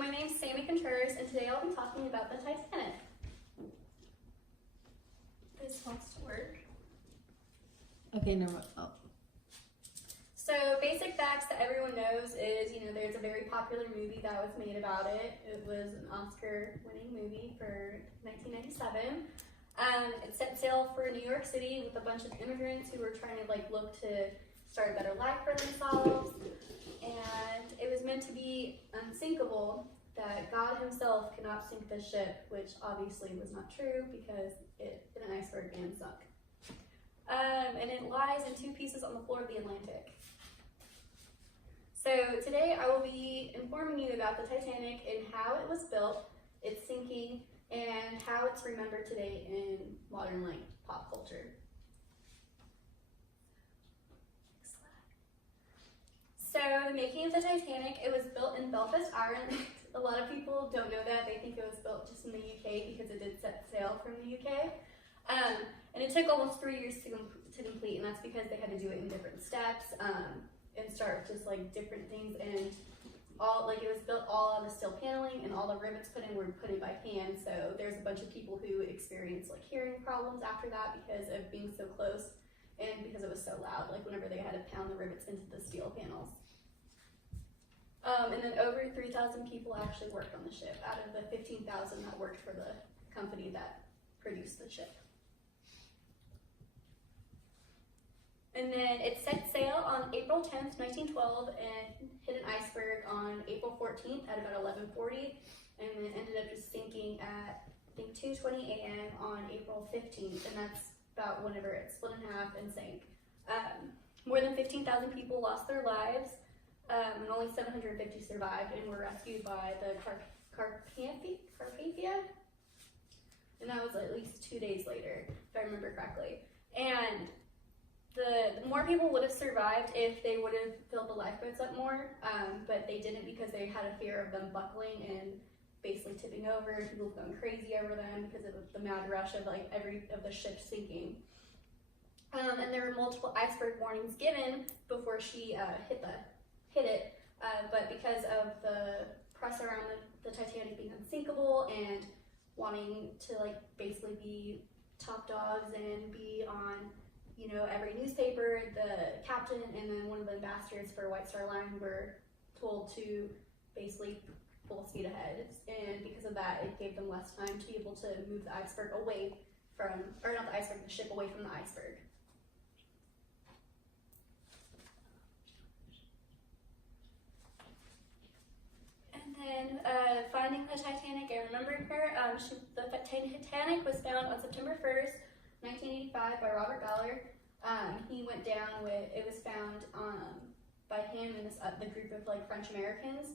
my name's Sammy Contreras, and today I'll be talking about the Titanic. This wants to work. Okay, no. Oh. So, basic facts that everyone knows is, there's a very popular movie that was made about it. It was an Oscar-winning movie for 1997. It set sail for New York City with a bunch of immigrants who were trying to look to start a better life for themselves. And it was meant to be unsinkable, that God himself cannot sink the ship, which obviously was not true because it hit an iceberg and sunk. And it lies in two pieces on the floor of the Atlantic. So today I will be informing you about the Titanic and how it was built, its sinking, and how it's remembered today in modern pop culture. So the making of the Titanic, it was built in Belfast, Ireland. A lot of people don't know that. They think it was built just in the UK because it did set sail from the UK. And it took almost 3 years to complete, and that's because they had to do it in different steps and start with just different things. And it was built all out of steel paneling, and all the rivets put in were put in by hand. So there's a bunch of people who experienced hearing problems after that because of being so close. And because it was so loud, whenever they had to pound the rivets into the steel panels. And then over 3,000 people actually worked on the ship out of the 15,000 that worked for the company that produced the ship. And then it set sail on April 10th, 1912 and hit an iceberg on April 14th at about 11:40, and then ended up just sinking at, I think, 2:20 a.m. on April 15th, and that's about whenever it split in half and sank. More than 15,000 people lost their lives, and only 750 survived and were rescued by the Carpathia, and that was at least 2 days later, if I remember correctly. And the more people would have survived if they would have filled the lifeboats up more, but they didn't because they had a fear of them buckling and basically tipping over, and people going crazy over them because of the mad rush of the ship sinking. And there were multiple iceberg warnings given before she hit it, but because of the press around the Titanic being unsinkable and wanting to basically be top dogs and be on every newspaper, the captain and then one of the ambassadors for White Star Line were told to basically full speed ahead, and because of that, it gave them less time to be able to move the iceberg away from, or not the iceberg, the ship away from the iceberg. And then finding the Titanic and remembering her, the Titanic was found on September 1st, 1985 by Robert Ballard. He went down it was found by him and the group of French Americans.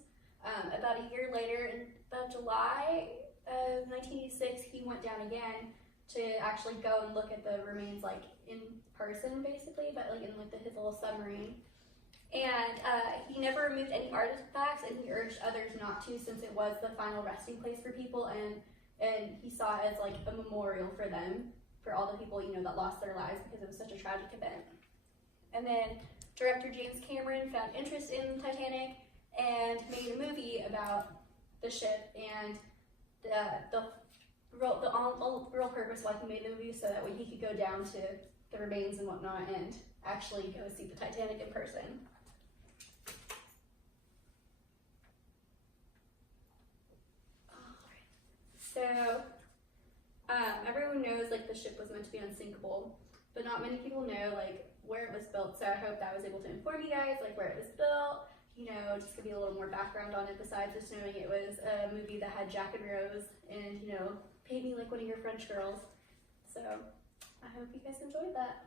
About a year later, in about July of 1986, he went down again to actually go and look at the remains in person, basically, but in his little submarine. And he never removed any artifacts, and he urged others not to, since it was the final resting place for people, and he saw it as a memorial for them, for all the people that lost their lives because it was such a tragic event. And then director James Cameron found interest in Titanic and made a movie about the ship, and the real purpose why he made the movie so that way he could go down to the remains and whatnot and actually go see the Titanic in person. So everyone knows the ship was meant to be unsinkable, but not many people know where it was built. So I hope that I was able to inform you guys where it was built. Just give you a little more background on it besides just knowing it was a movie that had Jack and Rose and, paint me like one of your French girls. So I hope you guys enjoyed that.